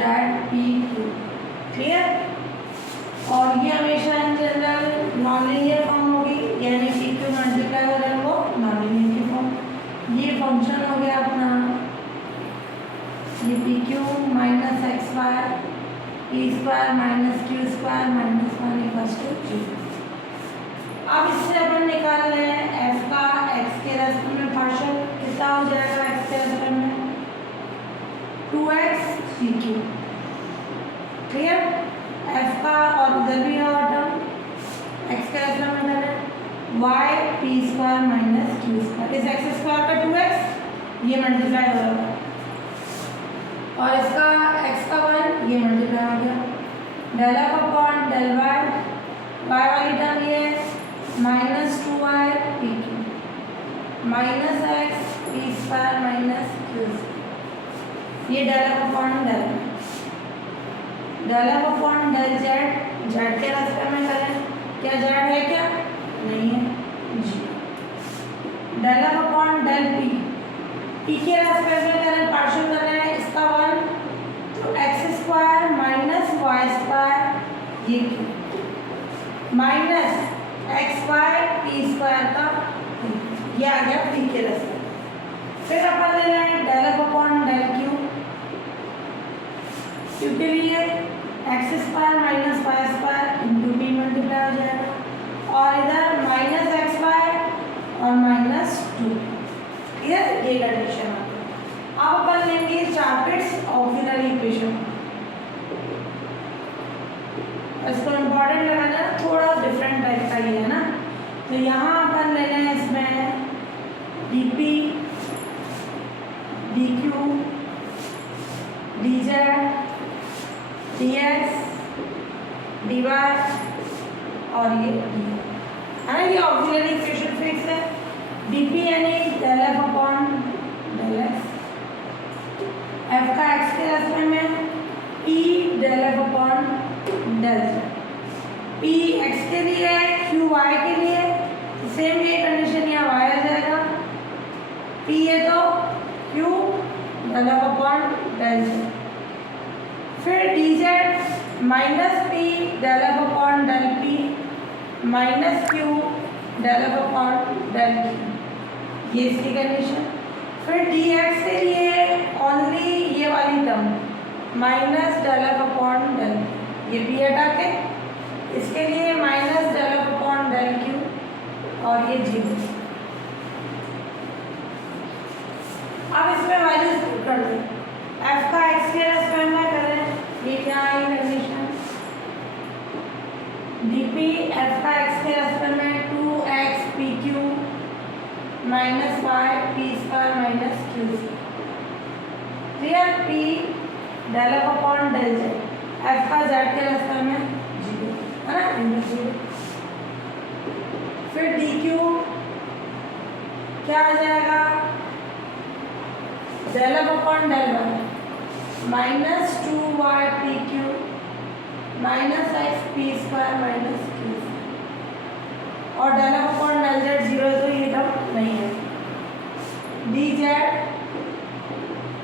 Z P Q. Clear? और ये हमेशा in general non linear form होगी, यानी पी क्यू मल्टीप्लाई हो जाएगा वो नॉन लीनियर की फॉर्म। ये फंक्शन हो गया अपना ये P Q minus X Y P square minus Q square minus 1 equals to 0। अब इससे अपन निकाल रहे हैं एफ का एक्स के रेस्पेक्ट में पार्शियल। कितना हो जाएगा एक्स के रेस्पेक्ट में? 2x P Q. Clear? F का और इधर भी है टर्म एक्स के रेस्पेक्ट में है Y P square minus Q square. इस एक्स स्क्वायर का 2x ये मल्टीप्लाई हो रहा है और इसका x का 1 ये मल्टीप्लाई हो गया। Del F upon del Y, Y वाली टर्म ये minus 2y P Q minus X P square minus Q square. ये del F upon del del F upon del Z, Z के रेस्पेक्ट में करें, क्या जेड है क्या? नहीं है, जी। Del F upon del P, P के रेस्पेक्ट में करें, पार्शियल कर रहे हैं, इसका 1 तो X square minus Y square ये Q minus X square P square का ये आ गया पी के रेस्पेक्ट। फिर अपन ले रहे हैं del F upon del Q, Q के लिए X square minus Y square into P multiply हो जाएगा और इधर माइनस एक्स वाई और माइनस 2। ये कंडीशन है। अब अपन लेंगे चार्पिट्स ऑक्सिलरी इक्वेशन। इसको इम्पोर्टेंट लगाना है, थोड़ा डिफरेंट टाइप का ये है ना। तो यहाँ अपन ले लें इसमें D P D Q D Z D X D Y और ये डी है ना। ये ऑक्सिलरी इक्वेशन फिक्स है। डी पी यानी del F upon del X, F का एक्स के रेस्पेक्ट में P del F upon del Z. P X के लिए क्यू वाई के लिए सेम ये कंडीशन यहाँ वाई आ जाएगा। पी है तो Q del F upon del Z. फिर D Z minus P del F upon del P minus Q del F upon del Q, ये इसकी कंडीशन। फिर डी एक्स के लिए ओनली ये वाली term minus del F upon del, ये P हटा के इसके लिए minus del F upon del Q और ये 0। अब इसमें वैल्यूज पुट कर दें। एफ का एक्स के रेस्पेक्ट में करें, ये क्या है कंडीशन? डी पी एफ का एक्स के रेस्पेक्ट में 2x P Q minus Y P square minus Q square. Clear? P del F upon del Z, F का जेड के रेस्पेक्ट में 0 है ना, इंटू 0। फिर डी क्यू क्या आ जाएगा? Del F upon del Y minus 2y P Q minus X P square minus Q और del F upon del Z 0 तो ये टर्म नहीं है। D Z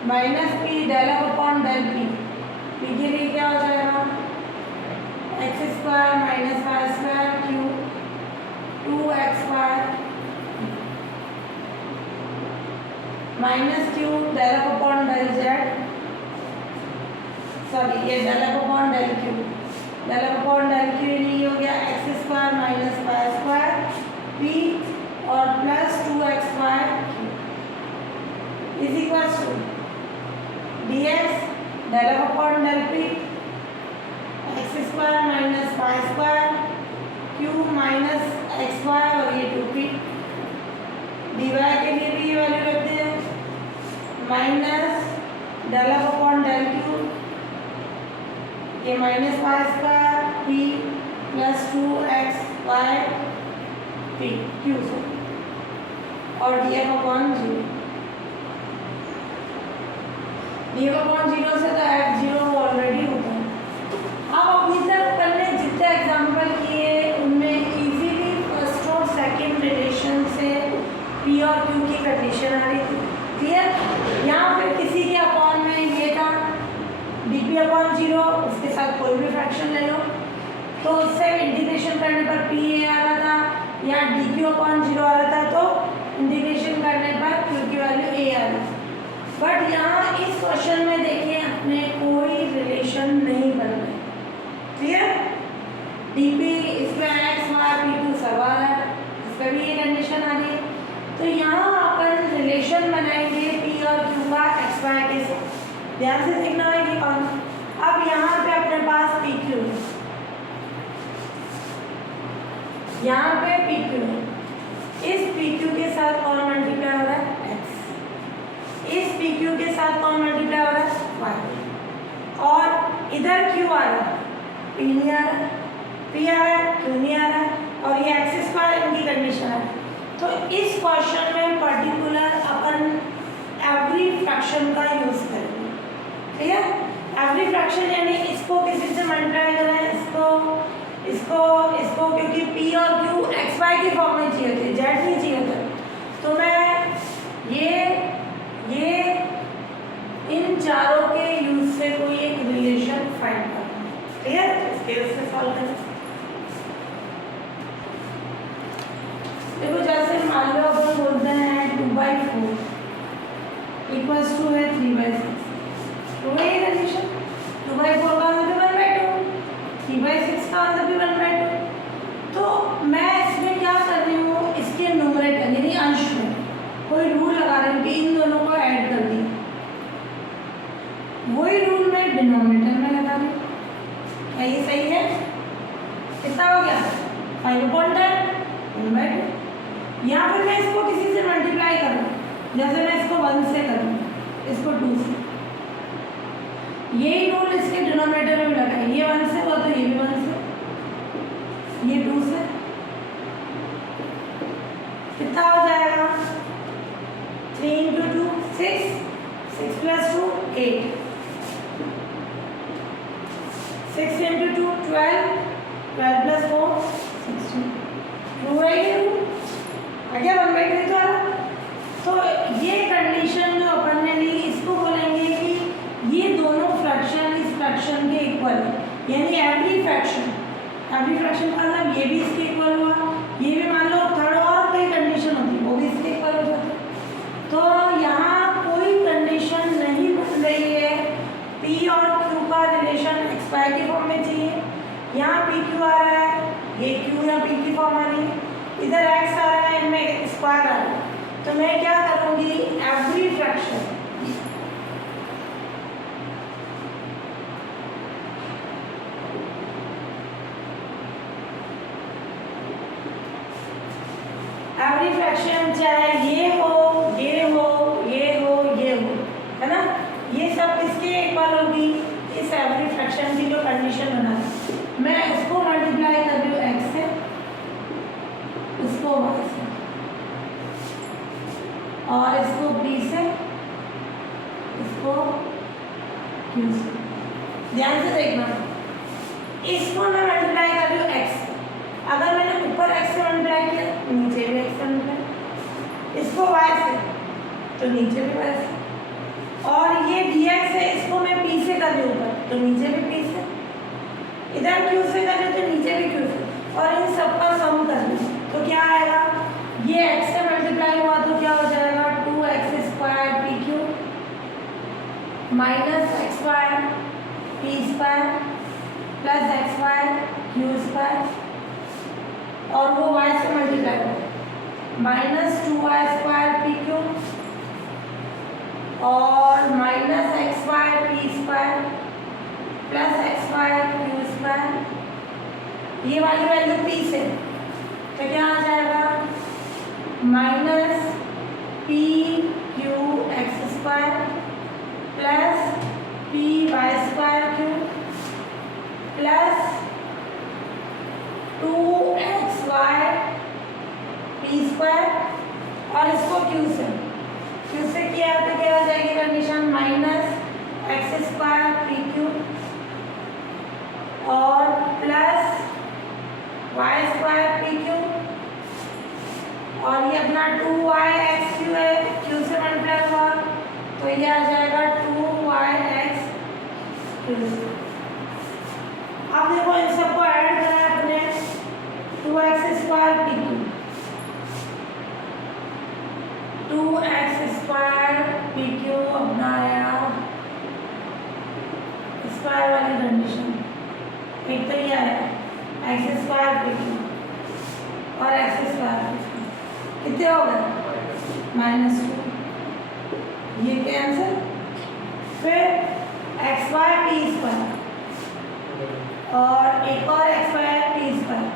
minus P del F upon del P, P के लिए क्या हो जाएगा? X square minus Y square Q 2x Y minus Q del F upon del Z, sorry ये del F upon del Q, del F upon del Q नहीं हो गया X square minus Y square P और plus 2x Y is equal to D X del F upon del P X square minus Y square Q minus X Y और ये 2p। D Y के लिए भी ये value रखते हैं minus del F upon del Q, ये minus Y square P plus 2x Y P Q से और D F upon 0। D F upon 0 से तो एफ 0 ऑलरेडी होता है। अब अभी तक पहले जितने एग्जाम्पल किए उनमें इजीली फर्स्ट और सेकंड रिलेशन से पी और क्यू की कंडीशन आ रही थी। क्लियर? यहाँ पे किसी के अपॉन में ये था dp अपॉन 0, उसके साथ कोई भी फ्रैक्शन ले लो, तो उससे इंटीग्रेशन करने पर पी ए आ रहा था, या dq अपॉन 0 आ रहा था, तो इंटीग्रेशन करने पर q की वैल्यू a आ रही। बट यहाँ इस क्वेश्चन में देखिए अपने कोई रिलेशन नहीं बन रहे, क्लियर। dp इसमें x y p2 सवाल है, इस पर भी ये कंडीशन आ रही है, तो यहाँ अपन रिलेशन बनाएंगे p और q का x y के साथ। ध्यान से देखना है कि कौन। अब यहाँ पे अपने पास pq है, यहाँ पे pq है, इस pq के साथ कौन मल्टीप्लाई हो रहा है x, इस pq के साथ कौन मल्टीप्लाई हो रहा है y, और इधर q आ रहा है, p नहीं आ रहा, p आ रहा है, q नहीं आ रहा है, और ये एक्स स्क्वायर इनकी कंडीशन है। तो इस क्वेश्चन में पर्टिकुलर अपन एवरी फ्रैक्शन का यूज करेंगे, ठीक है। एवरी फ्रैक्शन यानी इसको किसी से मल्टीप्लाई करें, इसको क्योंकि p और q x y की फॉर्म में चाहिए थे, z नहीं चाहिए था, तो मैं ये इन चारों के यूज से कोई एक रिलेशन फाइंड करूँगा, ठीक है। इसके उससे सॉल्व करें। देखो जैसे मान लो अपन बोलते हैं 2/4 इक्वल्स टू है 3/6, तो वही कंडीशन 2/4 का आंसर भी 1/2, 3/6 का आंसर भी 1/2। तो मैं इसमें क्या कर रही हूँ, इसके न्यूमरेटर यानी अंश में कोई रूल लगा रही हूँ कि इन दोनों को ऐड कर दिया, वही रूल मैं डिनोमिनेटर में लगा रही हूँ। क्या ये सही है? कितना हो गया 5/10 1/2। या फिर मैं इसको किसी से मल्टीप्लाई करूँ, जैसे मैं इसको 1 से करूँ, इसको 2 से, यही रूल इसके डिनोमिनेटर में लगा है। ये 1 से हुआ तो ये भी 1 से, ये 2 से, कितना हो जाएगा 3 × 2 6, 6 + 2 8, 6 × 2 12, 12 + 4 16, ट्रू है ये रूल आ गया 1/2 तो आ रहा। तो ये कंडीशन जो अपन ने ली, इसको बोलेंगे कि ये दोनों फ्रैक्शन इस फ्रैक्शन के इक्वल है, यानी एवरी फ्रैक्शन का मतलब ये भी इसके इक्वल हुआ, ये भी मान लो थर्ड और कोई कंडीशन होती वो भी इसके इक्वल हो जाती। तो यहाँ कोई कंडीशन नहीं बन रही है, p और q का रिलेशन x y की फॉर्म में चाहिए, यहाँ p q आ रहा है, ये q या p की फॉर्म आ रही है, इधर x आ रहा है, इनमें स्क्वायर आ रहा है। तो मैं क्या करूँगी, एवरी फ्रैक्शन चाहे ये हो, है ना, ये सब किसके इक्वल होगी, इस एवरी फ्रैक्शन की जो कंडीशन बना है, मैं इसको मल्टीप्लाई कर रही हूँ x से, इसको y से, और इसको b से, इसको q से। ध्यान से देखना, इसको मैं मल्टीप्लाई कर रही हूँ x से, अगर मैंने ऊपर x से मल्टीप्लाई किया नीचे भी x से मल्टीप्लाई, इसको y से तो नीचे भी y से, और ये dx है, इसको मैं p से कर रही हूँ ऊपर तो नीचे भी p से, इधर q से कर रही हूँ तो नीचे भी q से, और इन सब का सम कर रही हूँ तो क्या आएगा, ये x से मल्टीप्लाई हुआ तो क्या हो जाएगा 2x² pq minus xy p² plus xy q², और वो y से मल्टीप्लाई हुआ माइनस 2y² pq और minus xy p² plus xy q², ये वाली वैल्यू p से तो क्या आ जाएगा minus pqx² plus py² plus 2xy p² और इसको q से किया तो क्या हो जाएगी कंडीशन माइनस x² pq और प्लस y² pq, और ये अपना 2yx है, q से मल्टीप्लाई हुआ तो ये आ जाएगा 2yx अब देखो इन सबको ऐड करा है अपने 2x square P Q 2x square P Q अपना आया स्क्वायर वाली कंडीशन। एक तो ये आया एक्स स्क्वायर पी क्यू और एक्स स्क्वायर पी क्यू कितने हो गए -2 ये कैंसिल। फिर एक्स वाई टी स्क्वायर और एक और X Y T square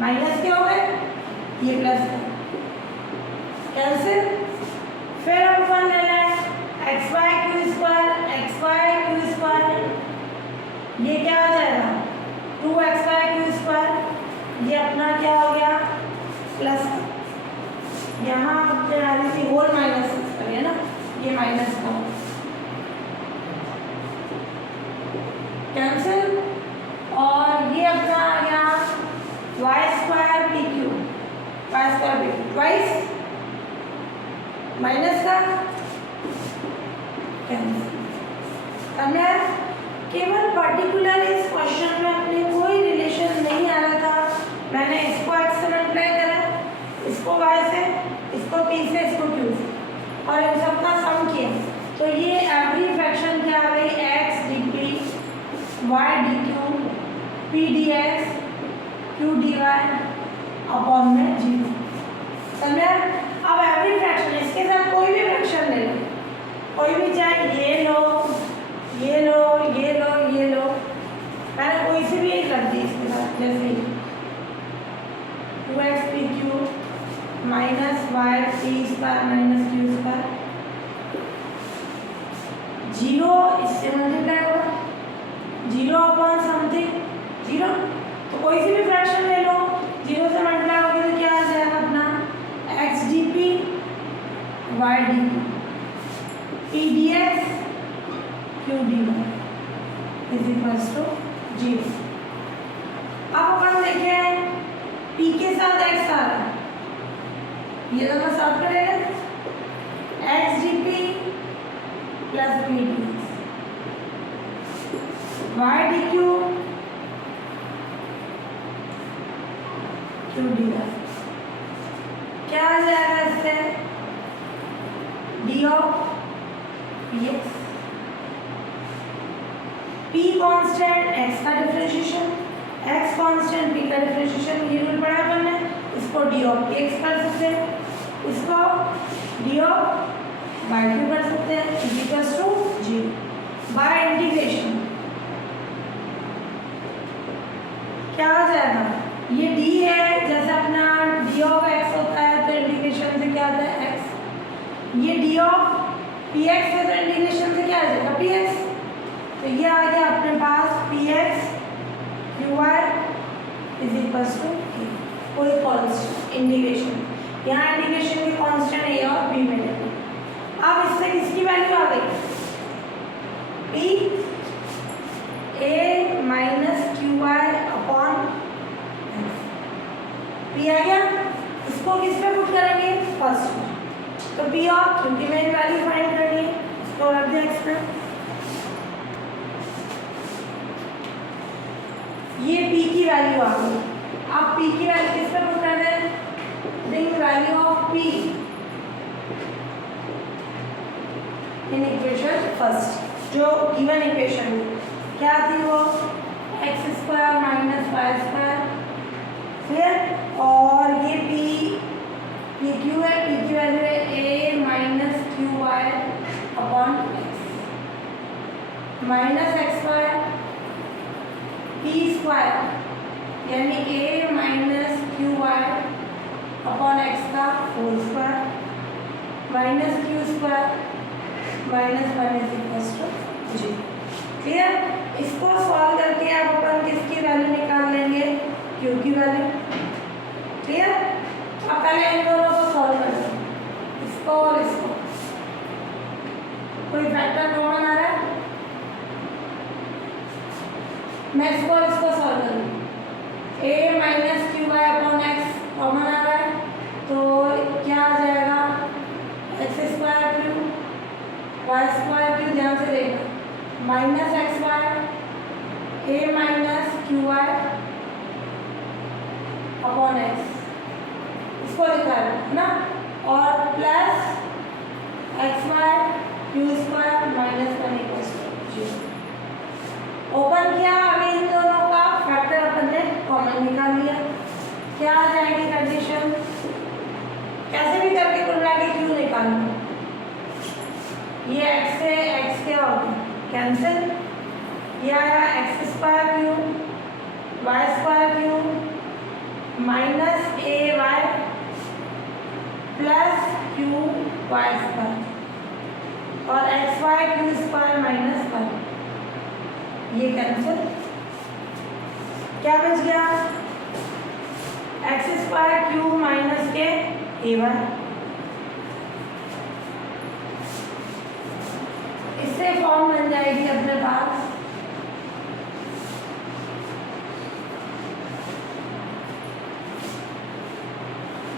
minus के हो गए ये प्लस है कैंसिल। फिर हम वन ले लें एक्स वाई क्यू स्क्वायर ये क्या आ जाएगा 2xy क्यू स्क्वायर ये अपना क्या हो गया प्लस यहाँ अपने वाली थी होल माइनस करिए ना ये माइनस का कैंसिल। और ये अपना आ गया Y square P Q twice minus का कैंसिल। समझा? केवल पर्टिकुलर इस क्वेश्चन में अपने कोई रिलेशन नहीं आ रहा था। मैंने इसको x से मल्टीप्लाई करा इसको y से इसको p से इसको q से और इन सब का सम किया तो ये एवरी फ्रैक्शन क्या आ गई x dp y dq p dx q dy upon में 0। समझा? अब एवरी फ्रैक्शन इसके साथ कोई भी फ्रैक्शन ले लो कोई भी चाहे ये लो ये लो ये लो ये लो मैंने कोई से भी एक कर दी इसके साथ जैसे 2x P Q minus Y T square minus Q square 0 इससे मल्टीप्लाई होगा 0 अपॉन समथिंग 0 तो कोई से भी फ्रैक्शन ले लो 0 से मल्टीप्लाई होगी तो क्या आ जाएगा अपना x D P y D P D X Q D Y is equals to 0। अब अपन देखें p के साथ x आ रहा है ये दोनों सॉल्व करेंगे x D P plus p D X y D Q Q D Y क्या आ जाएगा इससे D of P X p constant x का डिफरेंशिएशन x कांस्टेंट p का डिफरेंशिएशन ये रूल पढ़ा अपन ने इसको d ऑफ x कर सकते हैं इसको d ऑफ y क्यू कर सकते हैं is equals to 0 by integration क्या आ जाएगा ये d है जैसे अपना d ऑफ x होता है तो इंटीग्रेशन से क्या आता है x ये d ऑफ px है तो इंटीग्रेशन से क्या आ जाएगा px तो ये आ गया अपने पास px qy is equals to कोई कांस्टेंट इंटीग्रेशन यहाँ इंटीग्रेशन के कांस्टेंट a और b में लेते हैं। अब इससे किसकी वैल्यू आ गई p a minus qy upon p आ गया इसको किस पे पुट करेंगे फर्स्ट में तो p ऑफ क्योंकि मेरी वैल्यू फाइंड करनी है इसको रख दिया x पे ये p की वैल्यू आ गई। अब p की वैल्यू किस पे पुट कर दें bring value of p in equation first जो गिवन इक्वेशन क्या थी वो x square minus Y square फिर और ये p q है p की वैल्यू है a minus Q Y upon X minus X square p square यानी a minus Q Y upon X का whole square minus Q square minus 1 is equals to 0। Clear? इसको solve करके आप अपन किसकी value निकाल लेंगे q की वैल्यू। क्लियर? अब पहले इन दोनों को सॉल्व कर लो इसको और इसको कोई फैक्टर कॉमन आ रहा है मैं इसको और इसको सॉल्व करूँ a minus Q Y upon X common आ रहा है तो क्या आ जाएगा X square Q Y square Q ध्यान से देखना minus X Y A minus Q Y upon X, इसको लिखा है ना, और plus X Y Q square minus one equals to zero. Open किया, अभी इन दोनों का फैक्टर अपन ने कॉमन निकाल लिया। क्या आ जाएगी कंडीशन, कैसे भी करके कुल मिला के क्यू निकालना, ये एक्स से एक्स के और कैंसिल, ये आया X square Q Y square Q minus A Y plus Q Y square और X Y Q square minus one, ये कैंसिल, क्या बच गया एक्स स्क्वायर क्यू माइनस के ए वाई। इससे फॉर्म बन जाएगी अपने पास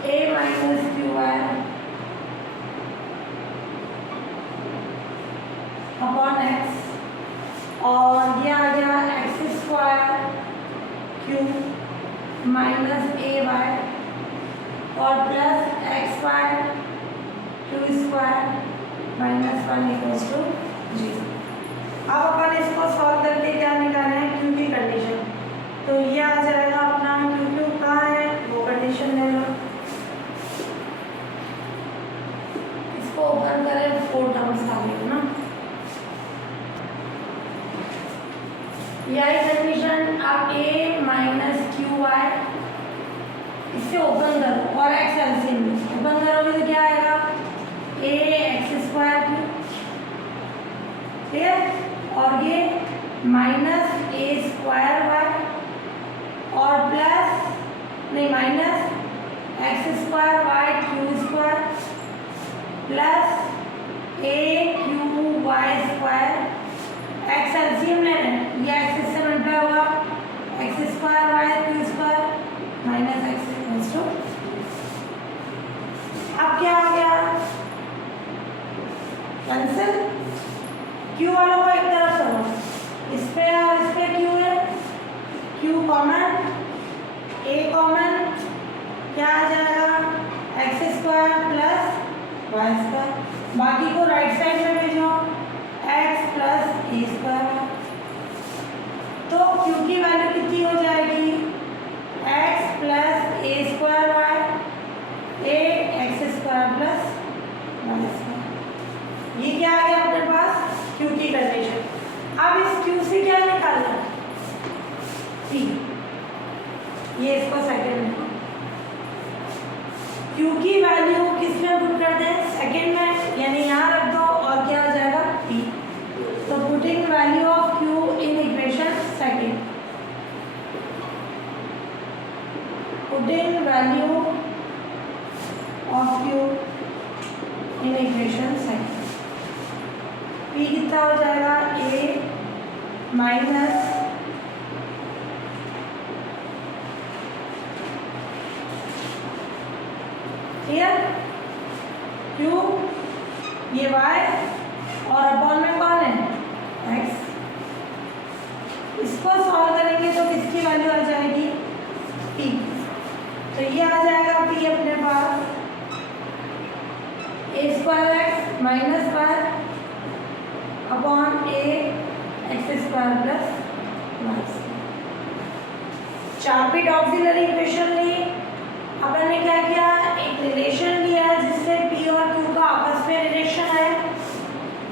a minus Q Y upon X और ये आ गया X square Q minus A Y और plus X Y Q square minus one equals to zero. अब अपन इसको सॉल्व करके क्या निकालना है, क्यू की कंडीशन, तो ये आ जाएगा अपना क्यू क्यू कहाँ है वो कंडीशन ले लो, इसको ओपन करें, 4 टर्म्स आ गए ना, यही कंडीशन। अब a माइनस क्यू वाई इससे ओपन करो और एक्स एलसीएम में ओपन करोगे तो क्या आएगा a एक्स स्क्वायर क्यू, ठीक है, और ये माइनस ए स्क्वायर वाई और प्लस नहीं minus X square Y Q square plus A Q Y square, X LCM लेना है, ये एक्स से मल्टीप्लाई होगा X square Y Q square minus X equals to. अब क्या आ गया कैंसिल, क्यू वालों को एक तरफ करो, इस पे और इस पे क्यू है, क्यू कॉमन ए कॉमन, क्या आ जाएगा X square plus Y square, बाकी को राइट साइड में भेजो एक्स प्लस ए स्क्वायर, तो क्यू की वैल्यू कितनी हो जाएगी X plus A square Y A X square plus Y square, ये क्या आ गया अपने पास क्यू की कंडीशन। अब इस क्यू से क्या निकालना पी, ये इसको सेकंड में, क्यू की वैल्यू किस में पुट कर दें सेकंड में, यानी यहाँ रख दो और क्या आ जाएगा पी, तो putting value of Q in equation second, putting value of Q in equation second, P कितना हो जाएगा ए माइनस क्लियर क्यू ये वाई और अपॉन में कौन है एक्स, इसको सॉल्व करेंगे तो किसकी वैल्यू आ जाएगी पी, तो ये आ जाएगा पी अपने पास A square X minus Y upon A X square plus Y. 4 bit auxiliary equation ली, अपन ने क्या किया एक रिलेशन लिया जिससे पी और क्यू का आपस में रिलेशन है,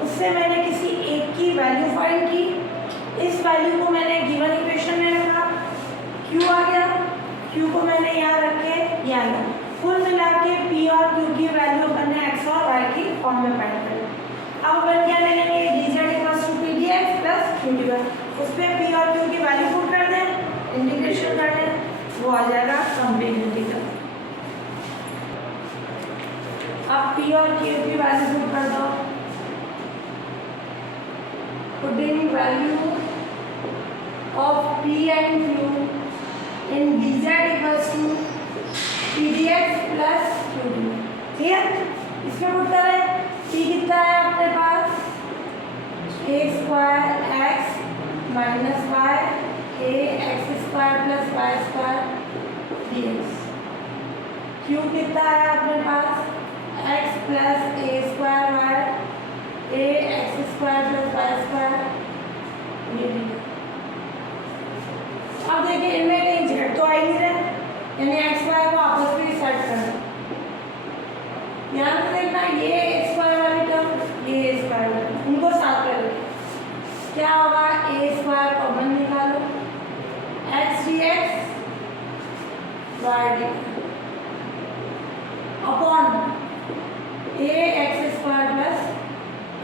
उससे मैंने किसी एक की वैल्यू फाइंड की, इस वैल्यू को मैंने गिवन इक्वेशन में रखा, क्यू आ गया, क्यू को मैंने यहाँ रखे यहाँ, कुल मिला के पी और क्यू की वैल्यू अपन ने एक्स और वाई की फॉर्म में फाइंड कर लिया। अब अपन क्या लेंगे dz equals to P D x plus Q D Y, उस पर पी और क्यू की वैल्यू पुट कर दें, इंटीग्रेशन कर दें, वो आ जाएगा कंप्लीट इंटीग्रल। अब पी और क्यू की वैल्यू पुट कर दो, putting value of P and Q in dz equals to P D x plus Q D, ठीक है, इसमें पुट करें पी कितना है अपने पास A square minus Y A X square plus Y square D X. Q कितना है अपने पास X plus A square Y A X square plus Y square ये डी। अब देखिए इनमें कहीं जेड तो आ ही नहीं रहा, यानी एक्स वाई को आपस में सेट करना। ध्यान से देखना ये स्क्वायर वाली टर्म ये स्क्वायर वाली टर्म उनको साथ में रखें। क्या होगा ए स्क्वायर कॉमन निकालो X D x Y D upon A X square plus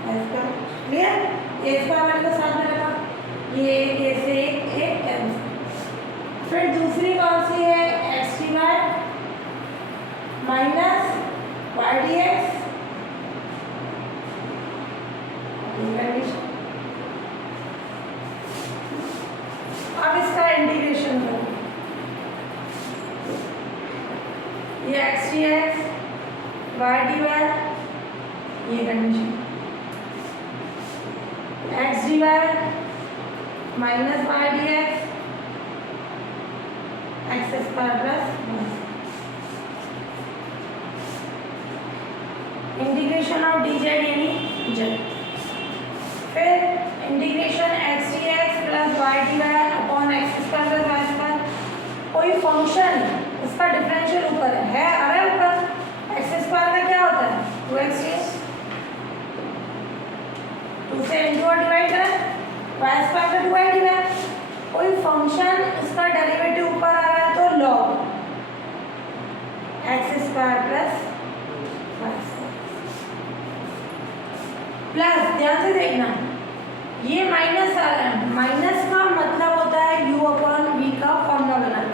Y square. Clear? A square वाले को साथ में रखा, ये ए से एक कैंसिल। फिर दूसरी कौन सी है x D y minus y d x. अब इसका इंटीग्रेशन करो, ये x D x Y d y ये condition x D y minus y d x x square plus integration of d z यानी जेड। फिर integration x D x plus y d y upon x square plus Y square. कोई function उसका differential ऊपर है आ रहा है ऊपर, x square का क्या होता है 2x डी, 2 से इंटू और डिवाइड करें वाई स्क्वायर का 2y डी वाई। कोई फंक्शन उसका डेरिवेटिव ऊपर आ रहा है तो log X square plus Y square plus. ध्यान से देखना ये माइनस आ रहा है, माइनस का मतलब होता है u अपॉन v का फॉर्मूला बनाना।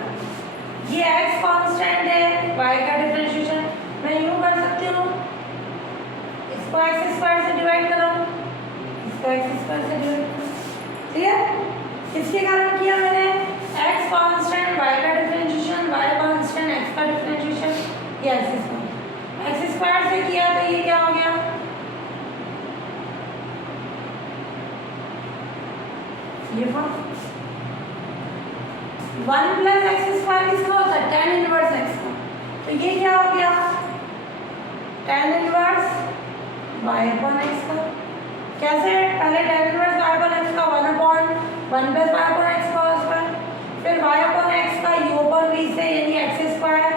ये x कांस्टेंट है, y का डिफरेंशिएशन मैं यूं कर सकती हूँ, इसको x स्क्वायर से डिवाइड करो, इसको x स्क्वायर से डिवाइड करो। क्लियर? इसके कारण किया मैंने x कांस्टेंट y का डिफरेंशिएशन, y कांस्टेंट x का डिफरेंशिएशन, ये x स्क्वायर से किया तो ये क्या हो गया ये 1 प्लस एक्स स्क्वायर किसका होता है tan इनवर्स x का, तो ये क्या हो गया tan inverse y upon x का। कैसे? पहले tan inverse y upon x का 1 upon 1 plus y upon x का होल स्क्वायर, फिर y अपॉन x का u अपॉन v से यानी x square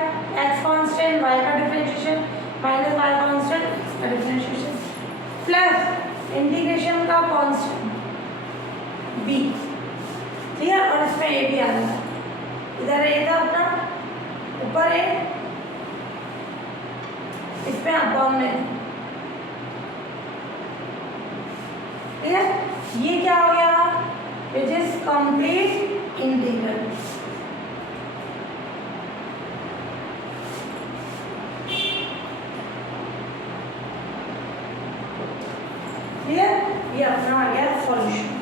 x constant y का differentiation minus y constant x का डिफरेंशिएशन प्लस इंटीग्रेशन का constant b। Clear? और इसमें a भी आ रहा है, इधर a था अपना ऊपर a, इसमें अपॉन में। क्लियर? ये क्या हो गया which is complete integral. Clear? ये अपना आ गया सॉल्यूशन।